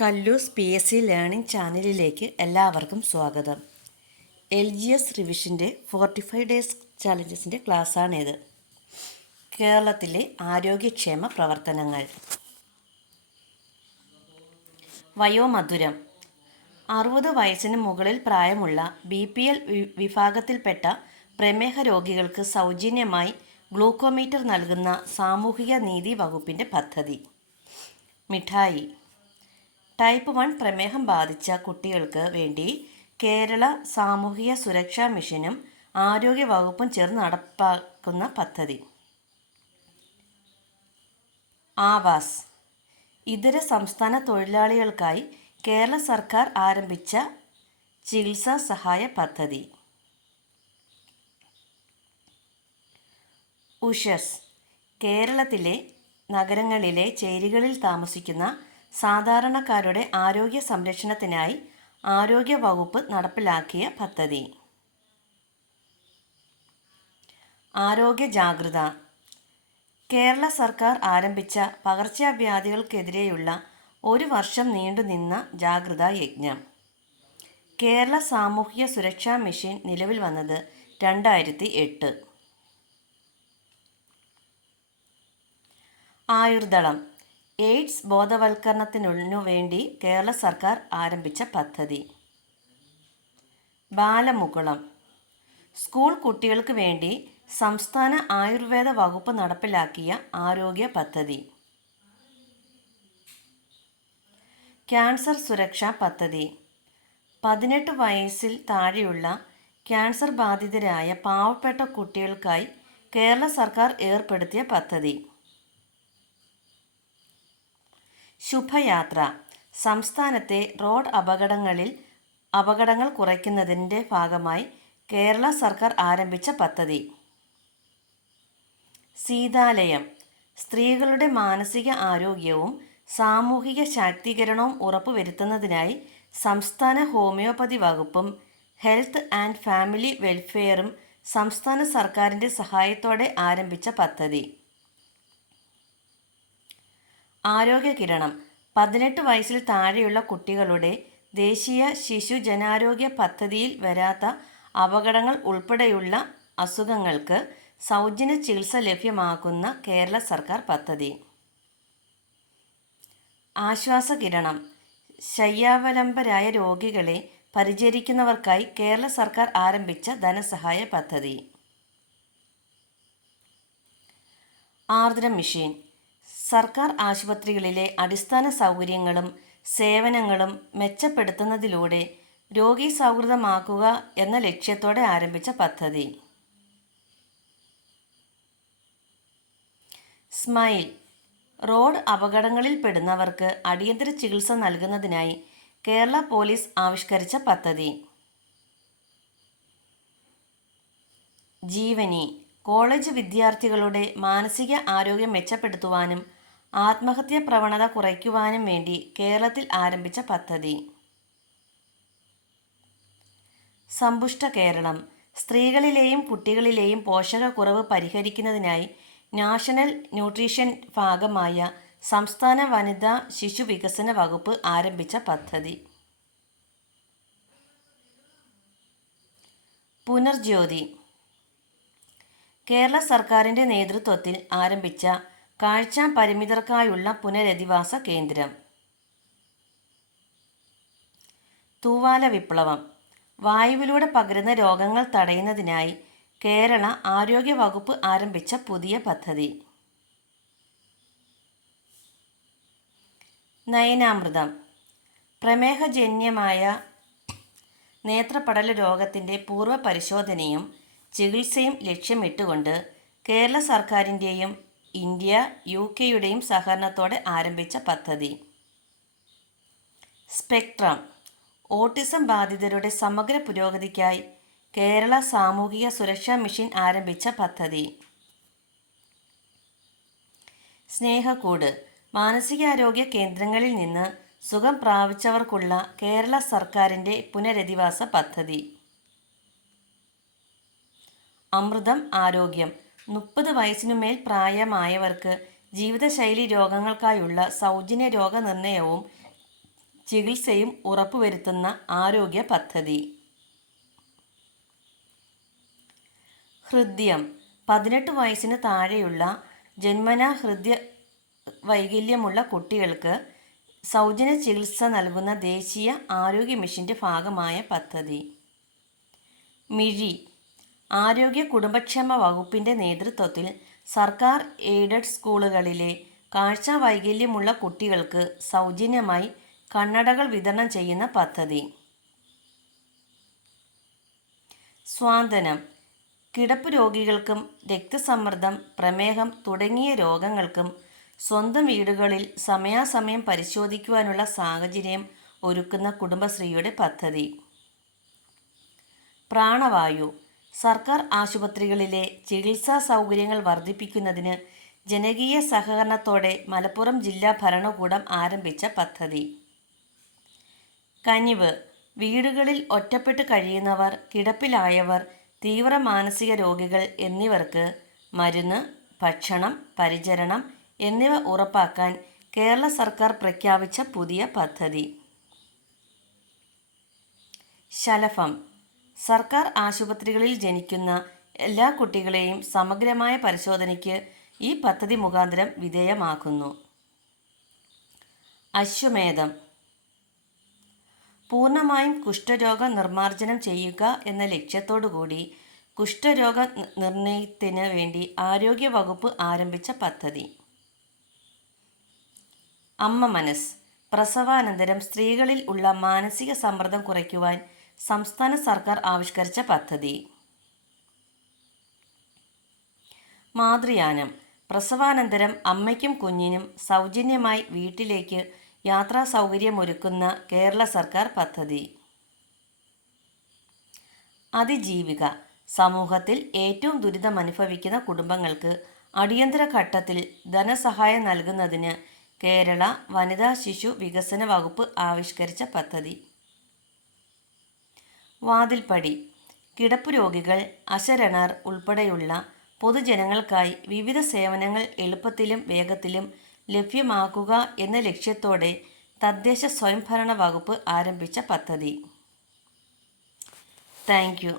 കല്ലൂസ് PSC learning ചാനലിലേക്ക് എല്ലാവർക്കും സ്വാഗതം. LGS റിവിഷൻ്റെ 45 ഡേയ്സ് ചാലഞ്ചസിൻ്റെ ക്ലാസ്സാണിത്. കേരളത്തിലെ ആരോഗ്യക്ഷേമ പ്രവർത്തനങ്ങൾ. വയോമധുരം. 60 വയസ്സിന് മുകളിൽ പ്രായമുള്ള BPL വിഭാഗത്തിൽപ്പെട്ട പ്രമേഹ രോഗികൾക്ക് സൗജന്യമായി ഗ്ലൂക്കോമീറ്റർ നൽകുന്ന സാമൂഹിക നീതി വകുപ്പിൻ്റെ പദ്ധതി. മിഠായി. ടൈപ്പ് 1 പ്രമേഹം ബാധിച്ച കുട്ടികൾക്ക് വേണ്ടി കേരള സാമൂഹിക സുരക്ഷാ മിഷനും ആരോഗ്യ വകുപ്പും ചേർന്ന് നടപ്പാക്കുന്ന പദ്ധതി. ആവാസ്. ഇതര സംസ്ഥാന തൊഴിലാളികൾക്കായി കേരള സർക്കാർ ആരംഭിച്ച ചികിത്സാ സഹായ പദ്ധതി. ഉഷസ്. കേരളത്തിലെ നഗരങ്ങളിലെ ചേരികളിൽ താമസിക്കുന്ന സാധാരണക്കാരുടെ ആരോഗ്യ സംരക്ഷണത്തിനായി ആരോഗ്യ വകുപ്പ് നടപ്പിലാക്കിയ പദ്ധതി. ആരോഗ്യ ജാഗ്രത. കേരള സർക്കാർ ആരംഭിച്ച പകർച്ചവ്യാധികൾക്കെതിരെയുള്ള 1 വർഷം നീണ്ടുനിന്ന ജാഗ്രതാ യജ്ഞം. കേരള സാമൂഹിക സുരക്ഷാ മിഷൻ നിലവിൽ വന്നത് 2008. ആയുർദളം. എയ്ഡ്സ് ബോധവൽക്കരണത്തിനു വേണ്ടി കേരള സർക്കാർ ആരംഭിച്ച പദ്ധതി. ബാലമുകുളം. സ്കൂൾ കുട്ടികൾക്ക് വേണ്ടി സംസ്ഥാന ആയുർവേദ വകുപ്പ് നടപ്പിലാക്കിയ ആരോഗ്യ പദ്ധതി. ക്യാൻസർ സുരക്ഷാ പദ്ധതി. 18 വയസ്സിൽ താഴെയുള്ള ക്യാൻസർ ബാധിതരായ പാവപ്പെട്ട കുട്ടികൾക്കായി കേരള സർക്കാർ ഏർപ്പെടുത്തിയ പദ്ധതി. ശുഭയാത്ര. സംസ്ഥാനത്തെ റോഡ് അപകടങ്ങൾ കുറയ്ക്കുന്നതിൻ്റെ ഭാഗമായി കേരള സർക്കാർ ആരംഭിച്ച പദ്ധതി. സീതാലയം. സ്ത്രീകളുടെ മാനസിക ആരോഗ്യവും സാമൂഹിക ശാക്തീകരണവും ഉറപ്പുവരുത്തുന്നതിനായി സംസ്ഥാന ഹോമിയോപ്പതി വകുപ്പും ഹെൽത്ത് ആൻഡ് ഫാമിലി വെൽഫെയറും സംസ്ഥാന സർക്കാരിൻ്റെ സഹായത്തോടെ ആരംഭിച്ച പദ്ധതി. ആരോഗ്യ കിരണം. 18 വയസ്സിൽ താഴെയുള്ള കുട്ടികളുടെ ദേശീയ ശിശുജനാരോഗ്യ പദ്ധതിയിൽ വരാത്ത അപകടങ്ങൾ ഉൾപ്പെടെയുള്ള അസുഖങ്ങൾക്ക് സൗജന്യ ചികിത്സ ലഭ്യമാക്കുന്ന കേരള സർക്കാർ പദ്ധതി. ആശ്വാസകിരണം. ശയ്യാവലംബരായ രോഗികളെ പരിചരിക്കുന്നവർക്കായി കേരള സർക്കാർ ആരംഭിച്ച ധനസഹായ പദ്ധതി. ആർദ്രം മിഷൻ. സർക്കാർ ആശുപത്രികളിലെ അടിസ്ഥാന സൗകര്യങ്ങളും സേവനങ്ങളും മെച്ചപ്പെടുത്തുന്നതിലൂടെ രോഗി സൗഹൃദമാക്കുക എന്ന ലക്ഷ്യത്തോടെ ആരംഭിച്ച പദ്ധതി. സ്മൈൽ. റോഡ് അപകടങ്ങളിൽപ്പെടുന്നവർക്ക് അടിയന്തര ചികിത്സ നൽകുന്നതിനായി കേരള പോലീസ് ആവിഷ്കരിച്ച പദ്ധതി. ജീവനി. കോളേജ് വിദ്യാർത്ഥികളുടെ മാനസിക ആരോഗ്യം മെച്ചപ്പെടുത്തുവാനും ആത്മഹത്യാ പ്രവണത കുറയ്ക്കുവാനും വേണ്ടി കേരളത്തിൽ ആരംഭിച്ച പദ്ധതി. സമ്പുഷ്ട കേരളം. സ്ത്രീകളിലെയും കുട്ടികളിലെയും പോഷകക്കുറവ് പരിഹരിക്കുന്നതിനായി നാഷണൽ ന്യൂട്രീഷൻ ഭാഗമായ സംസ്ഥാന വനിതാ ശിശു വികസന വകുപ്പ് ആരംഭിച്ച പദ്ധതി. പുനർജ്യോതി. കേരള സർക്കാരിൻ്റെ നേതൃത്വത്തിൽ ആരംഭിച്ച കാഴ്ച പരിമിതർക്കായുള്ള പുനരധിവാസ കേന്ദ്രം. തൂവാല വിപ്ലവം. വായുവിലൂടെ പകരുന്ന രോഗങ്ങൾ തടയുന്നതിനായി കേരള ആരോഗ്യ വകുപ്പ് ആരംഭിച്ച പുതിയ പദ്ധതി. നയനാമൃതം. പ്രമേഹജന്യമായ നേത്രപടല രോഗത്തിൻ്റെ പൂർവ്വ പരിശോധനയും ചികിത്സയും ലക്ഷ്യമിട്ടുകൊണ്ട് കേരള സർക്കാരിൻ്റെയും ഇന്ത്യ UK സഹകരണത്തോടെ ആരംഭിച്ച പദ്ധതി. സ്പെക്ട്രം. ഓട്ടിസം ബാധിതരുടെ സമഗ്ര പുരോഗതിക്കായി കേരള സാമൂഹിക സുരക്ഷാ മിഷൻ ആരംഭിച്ച പദ്ധതി. സ്നേഹക്കൂട്. മാനസികാരോഗ്യ കേന്ദ്രങ്ങളിൽ നിന്ന് സുഖം പ്രാപിച്ചവർക്കുള്ള കേരള സർക്കാരിൻ്റെ പുനരധിവാസ പദ്ധതി. അമൃതം ആരോഗ്യം. 30 വയസ്സിനുമേൽ പ്രായമായവർക്ക് ജീവിതശൈലി രോഗങ്ങൾക്കായുള്ള സൗജന്യ രോഗനിർണയവും ചികിത്സയും ഉറപ്പുവരുത്തുന്ന ആരോഗ്യ പദ്ധതി. ഹൃദ്യം 18 വയസ്സിന് താഴെയുള്ള ജന്മനാ ഹൃദയ വൈകല്യമുള്ള കുട്ടികൾക്ക് സൗജന്യ ചികിത്സ നൽകുന്ന ദേശീയ ആരോഗ്യ മിഷന്റെ ഭാഗമായ പദ്ധതി. മിഴി ആരോഗ്യ കുടുംബക്ഷേമ വകുപ്പിന്റെ നേതൃത്വത്തിൽ സർക്കാർ എയ്ഡഡ് സ്കൂളുകളിലെ കാഴ്ച വൈകല്യമുള്ള കുട്ടികൾക്ക് സൗജന്യമായി കണ്ണടകൾ വിതരണം ചെയ്യുന്ന പദ്ധതി. സ്വാന്തനം കിടപ്പ് രോഗികൾക്കും രക്തസമ്മർദ്ദം, പ്രമേഹം തുടങ്ങിയ രോഗങ്ങൾക്കും സ്വന്തം വീടുകളിൽ സമയാസമയം പരിശോധിക്കുവാനുള്ള സാഹചര്യം ഒരുക്കുന്ന കുടുംബശ്രീയുടെ പദ്ധതി. പ്രാണവായു സർക്കാർ ആശുപത്രികളിലെ ചികിത്സാ സൗകര്യങ്ങൾ വർദ്ധിപ്പിക്കുന്നതിന് ജനകീയ സഹകരണത്തോടെ മലപ്പുറം ജില്ലാ ഭരണകൂടം ആരംഭിച്ച പദ്ധതി. കനിവ് വീടുകളിൽ ഒറ്റപ്പെട്ട് കഴിയുന്നവർ, കിടപ്പിലായവർ, തീവ്ര മാനസിക രോഗികൾ എന്നിവർക്ക് മരുന്ന്, ഭക്ഷണം, പരിചരണം എന്നിവ ഉറപ്പാക്കാൻ കേരള സർക്കാർ പ്രഖ്യാപിച്ച പുതിയ പദ്ധതി. ശലഭം സർക്കാർ ആശുപത്രികളിൽ ജനിക്കുന്ന എല്ലാ കുട്ടികളെയും സമഗ്രമായ പരിശോധനയ്ക്ക് ഈ പദ്ധതി മുഖാന്തരം വിധേയമാക്കുന്നു. അശ്വമേധം പൂർണ്ണമായും കുഷ്ഠരോഗ നിർമ്മാർജ്ജനം ചെയ്യുക എന്ന ലക്ഷ്യത്തോടുകൂടി കുഷ്ഠരോഗ നിർണയത്തിന് വേണ്ടി ആരോഗ്യ വകുപ്പ് ആരംഭിച്ച പദ്ധതി. അമ്മ മനസ് പ്രസവാനന്തരം സ്ത്രീകളിൽ ഉള്ള മാനസിക സമ്മർദ്ദം കുറയ്ക്കുവാൻ സംസ്ഥാന സർക്കാർ ആവിഷ്കരിച്ച പദ്ധതി. മാതൃയാനം പ്രസവാനന്തരം അമ്മയ്ക്കും കുഞ്ഞിനും സൗജന്യമായി വീട്ടിലേക്ക് യാത്രാ സൗകര്യമൊരുക്കുന്ന കേരള സർക്കാർ പദ്ധതി. അതിജീവിക സമൂഹത്തിൽ ഏറ്റവും ദുരിതമനുഭവിക്കുന്ന കുടുംബങ്ങൾക്ക് അടിയന്തര ഘട്ടത്തിൽ ധനസഹായം നൽകുന്നതിന് കേരള വനിതാ ശിശു വികസന വകുപ്പ് ആവിഷ്കരിച്ച പദ്ധതി. വാതിൽപ്പടി കിടപ്പ് രോഗികൾ, അശരണർ ഉൾപ്പെടെയുള്ള പൊതുജനങ്ങൾക്കായി വിവിധ സേവനങ്ങൾ എളുപ്പത്തിലും വേഗത്തിലും ലഭ്യമാക്കുക എന്ന ലക്ഷ്യത്തോടെ തദ്ദേശ സ്വയംഭരണ വകുപ്പ് ആരംഭിച്ച പദ്ധതി. Thank you.